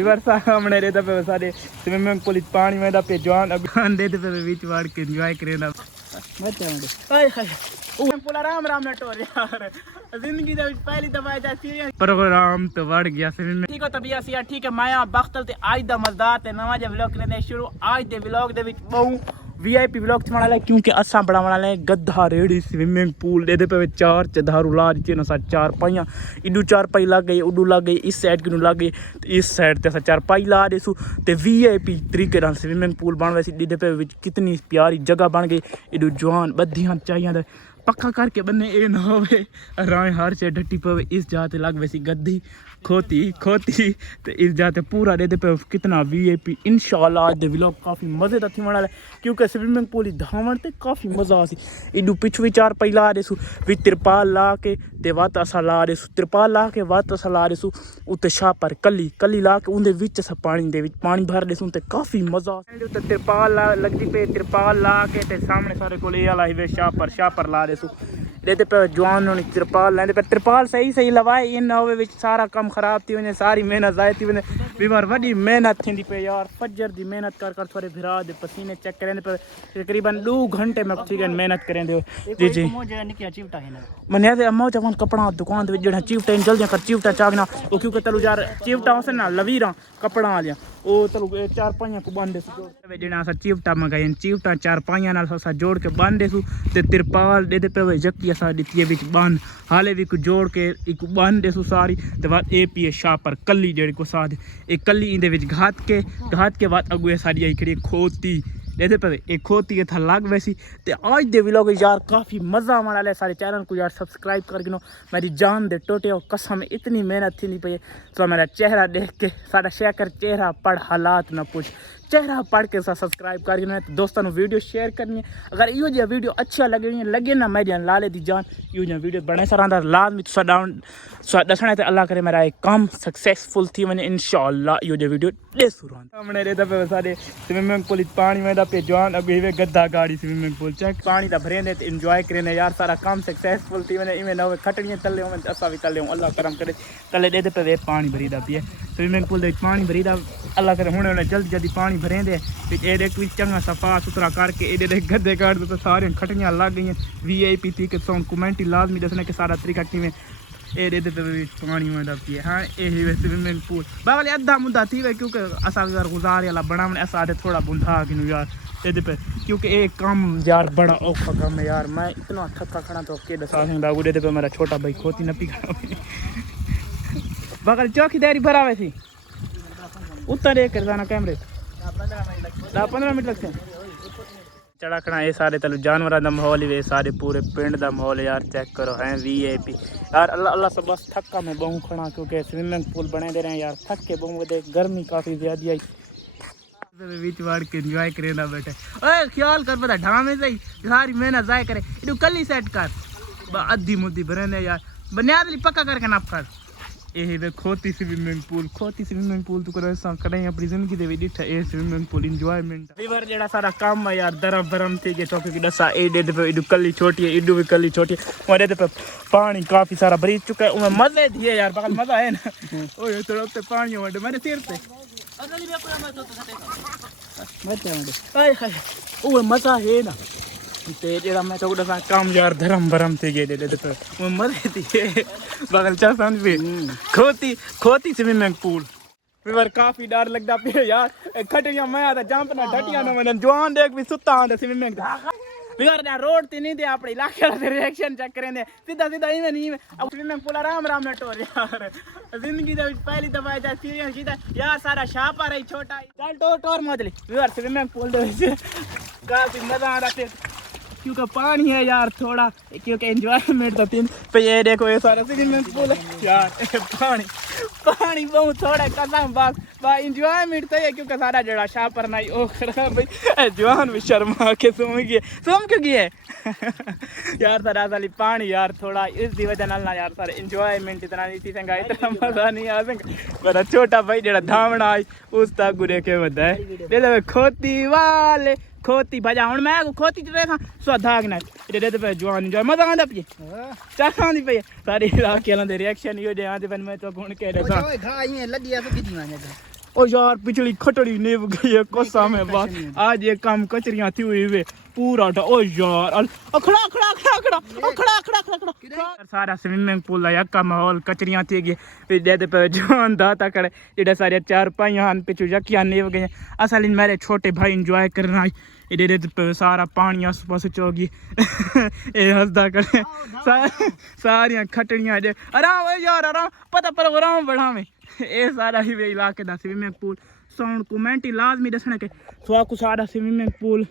सामने रहता पे सारे स्विमिंग पूल पानी में दा पे जवान अगन देते पे बीच वाड़ के एंजॉय करेना मत हाय हाय पूल राम राम नटोर यार जिंदगी दा पहली दफा जा सीरियस प्रोग्राम तो बढ़ गया स्विमिंग ठीक हो तबियत यार ठीक है माया बख्तल ते आज दा मजेदार ते नवा जे व्लॉग करने शुरू आज दे व्लॉग दे विच बहु वीआईपी व्लॉग च वाला क्योंकि असा बड़ा वाला गद्दा रेड़ी स्विमिंग पूल दे पे चार चधारू ला दी ना चार पाइयां इडू चार पाई लग गई उडू लग गई इस साइड किनू लग गई इस साइड ते चार पाई ला देसू ते वीआईपी तरीके नाल स्विमिंग पूल बन वैसी दे पे विच कितनी प्यारी जगह बन गई इडू जवान बद्धियां चाहिए दे पक्का करके बन्ने ए ना होवे राय हर से डट्टी पवे इस जाते लग वैसी गद्दी खोती खोती तो इस जाते पूरा दे पे कितना वीआईपी इंशाल्लाह आज दे व्लॉग काफ़ी मज़ेदार थी वाला क्योंकि स्विमिंग पूल ही धावण ते काफ़ी मज़ा आसी इडू पिछ भी चार पई ला देसू वी तिरपाल ला के ते वत असा ला देसू तिरपाल ला के वत असा ला देसू उत्ते शाह पर कली कली ला के उंदे विच असा पानी दे विच पानी भर देसू ते काफ़ी मज़ा उत्ते तिरपाल ला लगदी पे तिरपाल ला के ते सामने सारे कोल ए वाला ही शाह पर ला देसू देते पे जवान होनी तिरपाल लेंदे पे तिरपाल सही सही लवाए इन ना होवे विच सारा काम खराब थी वने सारी मेहनत जाए थी वने बीमार वडी मेहनत थी पे यार फजर दी मेहनत कर कर थोड़े भिरा दे पसीने चेक करें पे तकरीबन 2 घंटे में ठीक है मेहनत करें दे जी जी मने दे अम्मा जवन कपड़ा दुकान दे जेड़ा चिवटा जल्दी कर चिवटा चागना ओ क्योंकि तलू यार चिवटा होसे ना लवीरा कपड़ा वालिया ओ तलू चार पाइयां को बांध देसू जेड़ा सा चिवटा मंगाई चिवटा चार पाइयां नाल सा जोड़ के बांध देसू ते तिरपाल दे पे जक्की असा दिती विच बांध हाले भी को जोड़ के एक बांध देसू सारी ते बाद ए पी शाह पर कली जेड़ी को साथ एक कली इंदे विच घात के बाद अगुए सारी आई खड़ी खोती देते पे एक खोती था लाग वैसी ते आज दे व्लॉग यार काफ़ी मज़ा आने वाला है सारे चैनल को यार सब्सक्राइब कर गिनो मेरी जान दे टोटे और कसम इतनी मेहनत थी नहीं पे तो मेरा चेहरा देख के सारा शेयर चेहरा पढ़ हालात ना पूछ चेहरा पढ़ के सा सब्सक्राइब कर गिनो तो दोस्तों वीडियो शेयर करनी है अगर यो जो वीडियो अच्छा लगे ना मेरी लाले दी जान यो जो वीडियो बने सारा लाजमी तो डाउन दसना तो अल्लाह करे मेरा एक काम सक्सेसफुल थी मैंने इंशाल्लाह यो जो वीडियो ले शुरू हमने रहता पे सारे स्विमिंग पूल पानी में पे जवान अभी वे गद्दा गाड़ी स्विमिंग पूल चेक पानी दा भरे दे एंजॉय करे यार सारा काम सक्सेसफुल थी मैंने इवें ना खटड़ियां तले में असा भी तले अल्लाह करम करे तले दे पे पानी भरी दा पिए स्विमिंग पूल दे पानी भरी दा अल्लाह करे हुणे जल्दी जल्दी पानी भरे दे ए देख भी चंगा सफा सुथरा करके ए दे गद्दे काट दो तो सारे खटड़ियां लग गई वीआईपी थी के सॉन्ग कमेंट लाजमी दसने के सारा तरीका किवें ए देते पे पानी में दबती है हाँ यही स्विमिंग पूल बावल अद्धा मुद्दा थी वे क्योंकि असा यार गुजार वाला बना मैंने ऐसा थोड़ा बुंधा कि यार ये पे क्योंकि एक काम यार बड़ा औखा काम है यार मैं इतना थका खड़ा तो के दसा बागू देते पे मेरा छोटा भाई खोती न पी बगल चौकीदारी भरा वैसी उत्तर एक कर जाना कैमरे 15 मिनट लगते हैं चढ़ाखना ये सारे तलू जानवर का माहौल ही सारे पूरे पिंड का माहौल यार चेक करो हैं वीआईपी यार अल्लाह अल्लाह से बस थका मैं बहु खड़ा क्योंकि स्विमिंग पूल बने दे रहे हैं यार थक के बहु दे गर्मी काफ़ी ज़्यादा आई बीच वाड़ के एंजॉय करे ना बैठे ओए ख्याल कर पता ढामे से सारी मेहनत जाए करे इधर कल ही सेट कर अद्धी मुद्दी भरे यार बुनियादी पक्का करके नाप कर यही वे खोती स्विमिंग पूल तो करे सा कहीं अपनी जिंदगी दे डिठा ए स्विमिंग पूल एंजॉयमेंट रिवर जेड़ा सारा काम है यार दरम बरम थी के चौके की दसा ए दे पे इडू कली छोटी है इडू भी कली छोटी है और दे पे पानी काफी सारा भरी चुका है उमें मजे दिए यार बगल मजा है ना ओए थोड़ा पे पानी वड मेरे सिर पे हाय हाय ओए मजा है ना ते जेड़ा मैं तो दसा काम यार धरम भरम थे गे दे पे वो मजे थी बगल चा समझ भी खोती स्विमिंग पूल फिर काफी डर लगदा पे यार खटियां मैं आता जंप ना डटियां ना मैंने जवान देख भी सुता आंदा स्विमिंग बिगाड़ ना रोड ते नहीं दे अपने इलाके वाले रिएक्शन चेक करें दे सीधा इवें नहीं अब स्विमिंग पूल राम राम नटोर यार जिंदगी दे पहली दफा जा सीरियस सीधा यार सारा शाह पर है छोटा चल टोर मोदली यार स्विमिंग पूल दे काफी मजा आ रहा है क्योंकि पानी है यार थोड़ा क्योंकि एंजॉयमेंट तो तीन पे ये देखो ये सारा स्विमिंग पूल है यार पानी बहुत थोड़ा कसम बस एंजॉयमेंट तो है क्योंकि सारा जड़ा शाह पर नहीं ओ खराब भाई जवान भी शर्मा के सोम क्यों गए यार सारा साली पानी यार थोड़ा इस वजह ना यार सारा एंजॉयमेंट इतना नहीं थी संगा इतना मजा नहीं आ संगा मेरा छोटा भाई जड़ा धावना आई उस तक गुरे के बता है खोती वाले खोती बजा हूँ मैं खोती च देखा स्वादागना दे पे जवान एंजॉय मजा आंदा पे चख आंदी पे सारी इलाके वालों दे रिएक्शन यो जे आंदे बन मैं तो गुण के दसा ओए घा ये लडिया तो किदी माने ओ यार पिछली खटड़ी निभ गई है कसम है बात। आज ये काम कचरियां थी हुई वे पूरा ओ यार खड़ा खड़ा खड़ा खड़ा खड़ा खड़ा खड़ा खड़ा सारा स्विमिंग पूल दा यक्का माहौल कचरियां थी गई दे पे जान दाता करे जेडे सारे चार पाइयां हन पिछु यक्कियां निभ गई। असल इन मेरे छोटे भाई एंजॉय करना इधर पे सारा पानी आस पास चौगी ये हंसदा करे सारियां खटड़ियां जे आराम यार आराम पता प्रोग्राम बढ़ा में ये सारा ही वे इलाके दा स्विमिंग पूल साउंड कमेंट ही लाजमी दसना के तो को सारा स्विमिंग पूल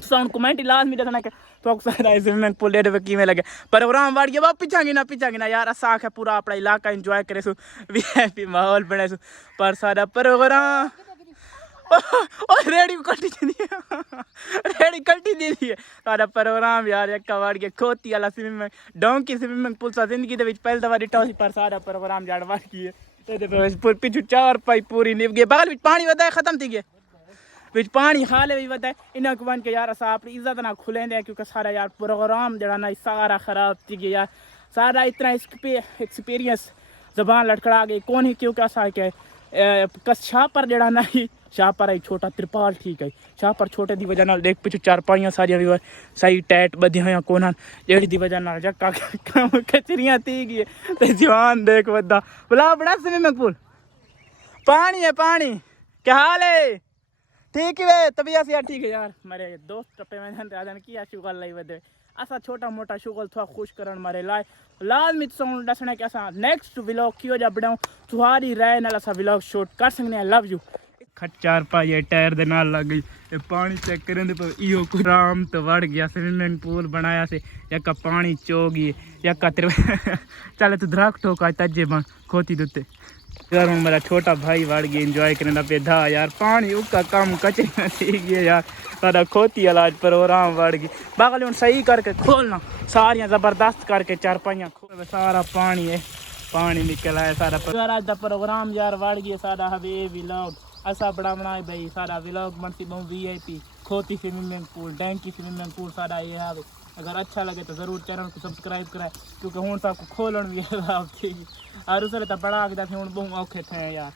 साउंड कमेंट ही लाजमी दसना के तो सारा स्विमिंग पूल दे पे किवें लगे प्रोग्राम वाड़ गया पीछा गिना यार असा है पूरा अपना इलाका एंजॉय करे सु वीआईपी माहौल बने सु पर सारा प्रोग्राम रेडी कल्टी दी है सारा प्रोग्राम यार एक वाड़ के खोती वाला स्विमिंग डोंकी स्विमिंग पूल सा जिंदगी दे विच पहली दफा डिटा सी पर सारा प्रोग्राम जाड़ वाड़ की है पिछू चार पाई पूरी निभ गई बगल विच पानी वदा खत्म थी गया विच पानी हाले भी वदा इना को बन के यार असा अपनी इज्जत ना खुलेंदे क्योंकि सारा यार प्रोग्राम जड़ा ना सारा खराब थी गया यार सारा इतना एक्सपीरियंस जबान लड़खड़ा गई कौन ही क्योंकि असा के शाह पर जड़ा ना ही शाह पर एक छोटा त्रिपाल ठीक है शाह पर छोटे दी वजह नाल देख पिछू चार पाइयां सारियां भी सही टैट बधी होया कोना जेड़ी दी वजह नाल जक्का कचरियां थी गई ते जवान देख वदा बुला बड़ा स्विमिंग पूल पानी है पानी क्या हाल है ठीक है तबीयत यार ठीक है यार मेरे दोस्त टप्पे में आदन किया शुगल लाई वदे असा छोटा मोटा शुगल थोड़ा खुश करन मारे लाए लाजमी साउंड दसने के असा नेक्स्ट व्लॉग कियो जा बढ़ाऊं तुम्हारी राय नाल असा व्लॉग शूट कर सकने आई लव यू खट चार पाई टायर दे नाल लग गई पानी चेक करें तो इो कोई राम तो वड़ गया स्विमिंग पूल बनाया से यका पानी चोगी यका चल तू दरख्त ठोका तजे बन खोती दुते यार हूँ मेरा छोटा भाई वड़ गया एंजॉय करने पे धा यार पानी उसका कम कचरे सीख गया यार सारा खोती इलाज प्रोग्राम वड़ गई बागल हूँ सही करके खोलना सारियां जबरदस्त करके चार पाइयां खोल सारा पानी है पानी निकल आया सारा आज का प्रोग्राम यार वड़ गया सारा हवे व्लॉग ऐसा बड़ा बनाए भाई सारा व्लॉग बनती बहु वीआईपी खोती स्विमिंग पूल डैंकी स्विमिंग पूल सारा ये है अगर अच्छा लगे तो ज़रूर चैनल को सब्सक्राइब कराए क्योंकि हूँ सबको खोलन भी है और उस बड़ा आगे हूँ बहुत औखे थे यार।